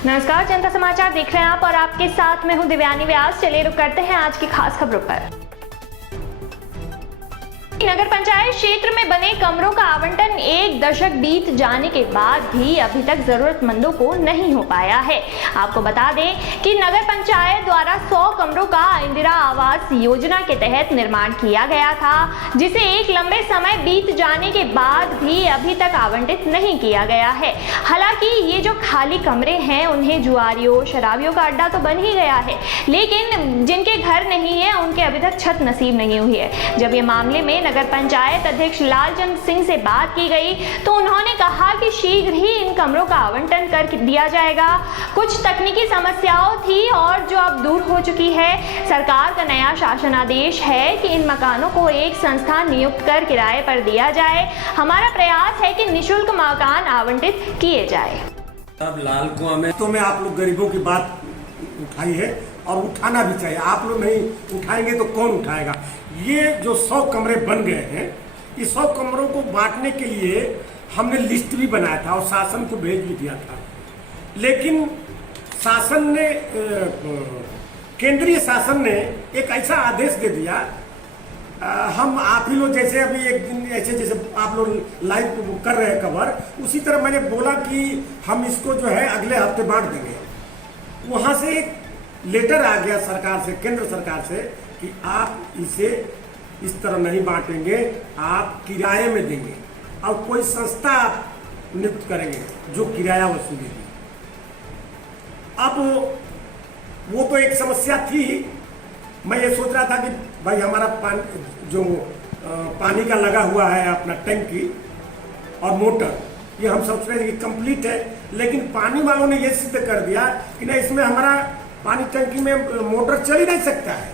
नमस्कार, जनता समाचार देख रहे हैं आप और आपके साथ मैं हूं दिव्यानी व्यास। चलिए रुक करते हैं आज की खास खबरों पर। नगर पंचायत क्षेत्र में बने कमरों का आवंटन 1 दशक बीत जाने के बाद भी अभी तक जरूरतमंदों को नहीं हो पाया है। आपको बता दें कि नगर पंचायत द्वारा 100 कमरों का इंदिरा आवास योजना के तहत निर्माण किया गया था, जिसे एक लंबे समय बीत जाने के बाद भी अभी तक आवंटित नहीं किया गया है। हालांकि ये जो खाली कमरे हैं उन्हें जुआरियों शराबियों का अड्डा तो बन ही गया है, लेकिन जिनके घर नहीं है उनके अभी तक छत नसीब नहीं हुई है। जब ये मामले में नगर पंचायत अध्यक्ष लालचंद सिंह से बात की गई तो उन्होंने कहा कि शीघ्र ही इन कमरों का आवंटन कर दिया जाएगा। कुछ तकनीकी समस्याओं थी और जो अब दूर हो चुकी है। सरकार का नया शासन आदेश है कि इन मकानों को एक संस्था नियुक्त कर किराए पर दिया जाए। हमारा प्रयास है कि निःशुल्क मकान आवंटित किए जाए। अब लाल कुआं में तो मैं आप लोग गरीबों की बात उठाई है और उठाना भी चाहिए। आप लोग नहीं उठाएंगे तो कौन उठाएगा। ये जो 100 कमरे बन गए हैं, इस 100 कमरों को बांटने के लिए हमने लिस्ट भी बनाया था और शासन को भेज भी दिया था, लेकिन शासन ने केंद्रीय शासन ने एक ऐसा आदेश दे दिया। हम आप ही लोग जैसे अभी एक दिन ऐसे जैसे आप लोग लाइव कर रहे हैं कवर, उसी तरह मैंने बोला कि हम इसको जो है अगले हफ्ते बांट देंगे। वहां से एक लेटर आ गया सरकार से, केंद्र सरकार से, कि आप इसे इस तरह नहीं बांटेंगे, आप किराए में देंगे और कोई संस्था आप नियुक्त करेंगे जो किराया वसूलेगी। अब वो तो एक समस्या थी। मैं ये सोच रहा था कि भाई हमारा पानी का लगा हुआ है अपना टंकी और मोटर, ये हम सोच रहे थे कि कंप्लीट है, लेकिन पानी वालों ने ये सिद्ध कर दिया कि नहीं, इसमें हमारा पानी टंकी में मोटर चल ही नहीं सकता है,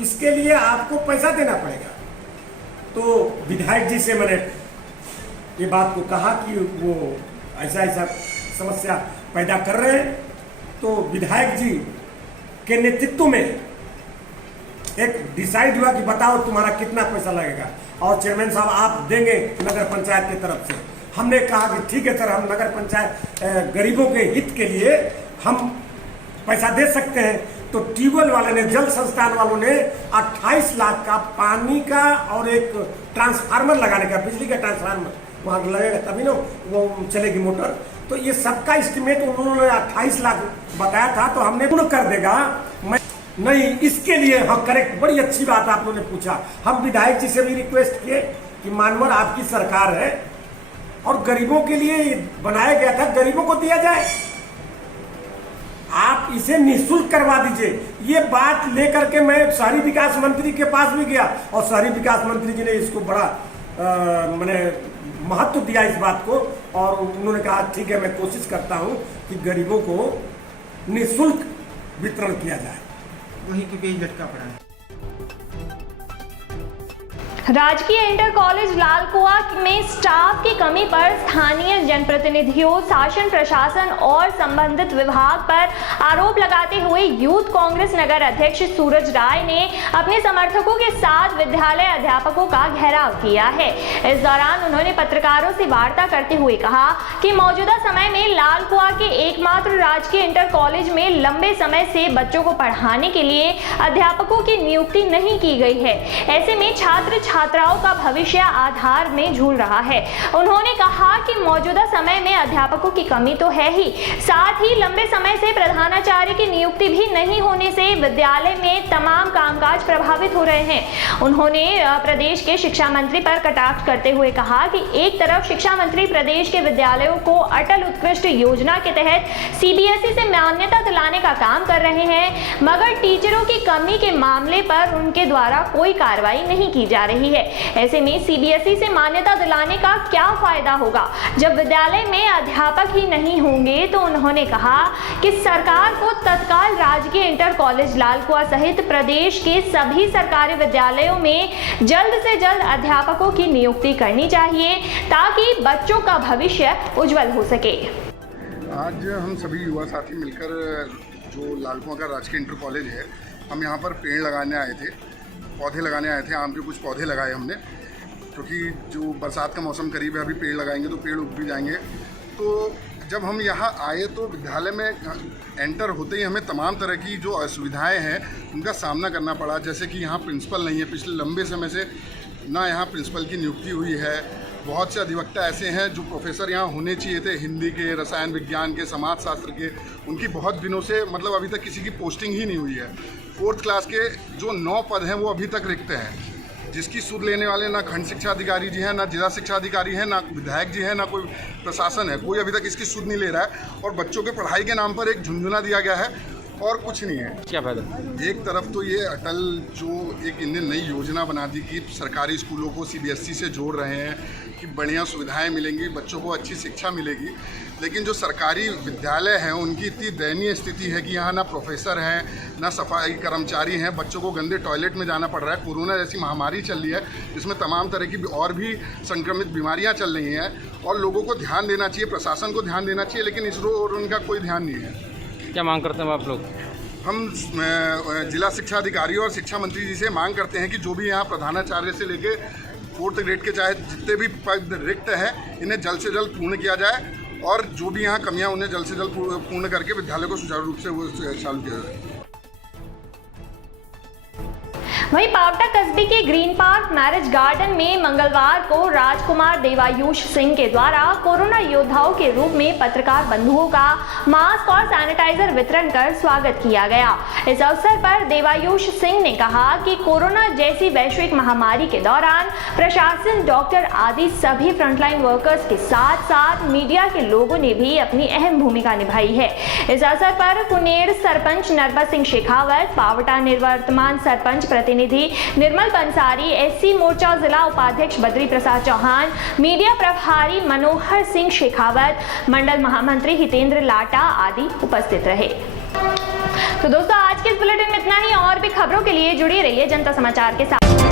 इसके लिए आपको पैसा देना पड़ेगा। तो विधायक जी से मैंने ये बात को कहा कि वो ऐसा ऐसा समस्या पैदा कर रहे हैं। तो विधायक जी के नेतृत्व में एक डिसाइड हुआ कि बताओ तुम्हारा कितना पैसा लगेगा, और चेयरमैन साहब आप देंगे नगर पंचायत की तरफ से। हमने कहा कि ठीक है सर, हम नगर पंचायत गरीबों के हित के लिए हम पैसा दे सकते हैं। तो ट्यूबवेल वाले ने, जल संस्थान वालों ने 28 लाख का पानी का और एक ट्रांसफार्मर लगाने का, बिजली का ट्रांसफार्मर वहां लगेगा तभी ना वो चलेगी मोटर। तो ये सबका एस्टिमेट उन्होंने 28 लाख बताया था, तो हमने पूर्ण कर देगा। मैं नहीं, इसके लिए हाँ करेक्ट, बड़ी अच्छी बात आप लोगों ने पूछा। हम विधायक जी से भी रिक्वेस्ट किए कि मानवर आपकी सरकार है और गरीबों के लिए बनाया गया था, गरीबों को दिया जाए, आप इसे निःशुल्क करवा दीजिए। ये बात लेकर के मैं शहरी विकास मंत्री के पास भी गया और शहरी विकास मंत्री जी ने इसको बड़ा मैंने महत्व दिया इस बात को, और उन्होंने कहा ठीक है, मैं कोशिश करता हूं कि गरीबों को निःशुल्क वितरण किया जाए। वही की पेज लटका पड़ा है। राजकीय इंटर कॉलेज लालकुआ में स्टाफ की कमी पर स्थानीय जनप्रतिनिधियों, शासन प्रशासन और संबंधित विभाग पर आरोप लगाते हुए यूथ कांग्रेस नगर अध्यक्ष सूरज राय ने अपने समर्थकों के साथ विद्यालय अध्यापकों का घेराव किया है। इस दौरान उन्होंने पत्रकारों से वार्ता करते हुए कहा कि मौजूदा समय में लालकुआ के एकमात्र राजकीय इंटर कॉलेज में लंबे समय से बच्चों को पढ़ाने के लिए अध्यापकों की नियुक्ति नहीं की गई है। ऐसे में छात्राओं का भविष्य आधार में झूल रहा है। उन्होंने कहा कि मौजूदा समय में अध्यापकों की कमी तो है ही, साथ ही लंबे समय से प्रधानाचार्य की नियुक्ति भी नहीं होने से विद्यालय में तमाम कामकाज प्रभावित हो रहे हैं। उन्होंने प्रदेश के शिक्षा मंत्री पर कटाक्ष करते हुए कहा कि एक तरफ शिक्षा मंत्री प्रदेश के विद्यालयों को अटल उत्कृष्ट योजना के तहत सीबीएसई से मान्यता दिलाने का काम कर रहे हैं, मगर टीचरों की कमी के मामले पर उनके द्वारा कोई कार्रवाई नहीं की जा रही है। ऐसे में सीबीएसई से मान्यता दिलाने का क्या फायदा होगा जब विद्यालय में अध्यापक ही नहीं होंगे। तो उन्होंने कहा कि सरकार को तत्काल राजकीय इंटर कॉलेज लालकुआ सहित प्रदेश के सभी सरकारी विद्यालयों में जल्द से जल्द अध्यापकों की नियुक्ति करनी चाहिए ताकि बच्चों का भविष्य उज्जवल हो सके। आज हम सभी युवा साथी मिलकर जो लालकुआ का राजकीय इंटर कॉलेज है, हम यहाँ पर पेड़ लगाने आए थे, पौधे लगाने आए थे। आम के कुछ पौधे लगाए हमने, क्योंकि जो बरसात का मौसम करीब है, अभी पेड़ लगाएंगे तो पेड़ उग भी जाएंगे। तो जब हम यहाँ आए तो विद्यालय में एंटर होते ही हमें तमाम तरह की जो असुविधाएं हैं उनका सामना करना पड़ा। जैसे कि यहाँ प्रिंसिपल नहीं है, पिछले लंबे समय से ना यहाँ प्रिंसिपल की नियुक्ति हुई है। बहुत से अधिवक्ता ऐसे हैं जो प्रोफेसर यहाँ होने चाहिए थे, हिंदी के, रसायन विज्ञान के, समाजशास्त्र के, उनकी बहुत दिनों से मतलब अभी तक किसी की पोस्टिंग ही नहीं हुई है। 4th क्लास के जो 9 पद हैं वो अभी तक रिक्त हैं, जिसकी सुध लेने वाले ना खंड शिक्षा अधिकारी जी हैं, ना जिला शिक्षा अधिकारी हैं, ना विधायक जी हैं, ना कोई प्रशासन है। कोई अभी तक इसकी सुध नहीं ले रहा है और बच्चों के पढ़ाई के नाम पर एक झुंझुना दिया गया है और कुछ नहीं है। क्या फायदा? एक तरफ तो ये अटल जो एक इनने नई योजना बना दी कि सरकारी स्कूलों को CBSE से जोड़ रहे हैं कि बढ़िया सुविधाएं मिलेंगी, बच्चों को अच्छी शिक्षा मिलेगी, लेकिन जो सरकारी विद्यालय हैं उनकी इतनी दयनीय स्थिति है कि यहाँ ना प्रोफेसर हैं, ना सफाई कर्मचारी हैं, बच्चों को गंदे टॉयलेट में जाना पड़ रहा है। कोरोना जैसी महामारी चल रही है जिसमें तमाम तरह की और भी संक्रमित बीमारियाँ चल रही हैं और लोगों को ध्यान देना चाहिए, प्रशासन को ध्यान देना चाहिए, लेकिन इस ओर उनका कोई ध्यान नहीं है। क्या मांग करते हैं आप लोग? हम जिला शिक्षा अधिकारी और शिक्षा मंत्री जी से मांग करते हैं कि जो भी यहाँ प्रधानाचार्य से लेके 4th ग्रेड के चाहे जितने भी पद रिक्त हैं इन्हें जल्द से जल्द पूर्ण किया जाए और जो भी यहाँ कमियाँ उन्हें जल्द से जल्द पूर्ण करके विद्यालय को सुचारू रूप से वो चालू किया जाए। वहीं पावटा कस्बे के ग्रीन पार्क मैरिज गार्डन में मंगलवार को राजकुमार देवायुष सिंह के द्वारा कोरोना योद्धाओं के रूप में पत्रकार बंधुओं का मास्क और सैनिटाइजर वितरण कर स्वागत किया गया। इस अवसर पर देवायुष सिंह ने कहा कि कोरोना जैसी वैश्विक महामारी के दौरान प्रशासन, डॉक्टर आदि सभी फ्रंटलाइन वर्कर्स के साथ साथ मीडिया के लोगों ने भी अपनी अहम भूमिका निभाई है। इस अवसर पर कुनेर सरपंच नरपत सिंह शेखावत, पावटा निवर्तमान सरपंच प्रतिनिधि निर्मल पंसारी, SC मोर्चा जिला उपाध्यक्ष बद्री प्रसाद चौहान, मीडिया प्रभारी मनोहर सिंह शेखावत, मंडल महामंत्री हितेंद्र लाटा आदि उपस्थित रहे। तो दोस्तों आज के इस बुलेटिन में इतना ही। और भी खबरों के लिए जुड़ी रहिए जनता समाचार के साथ।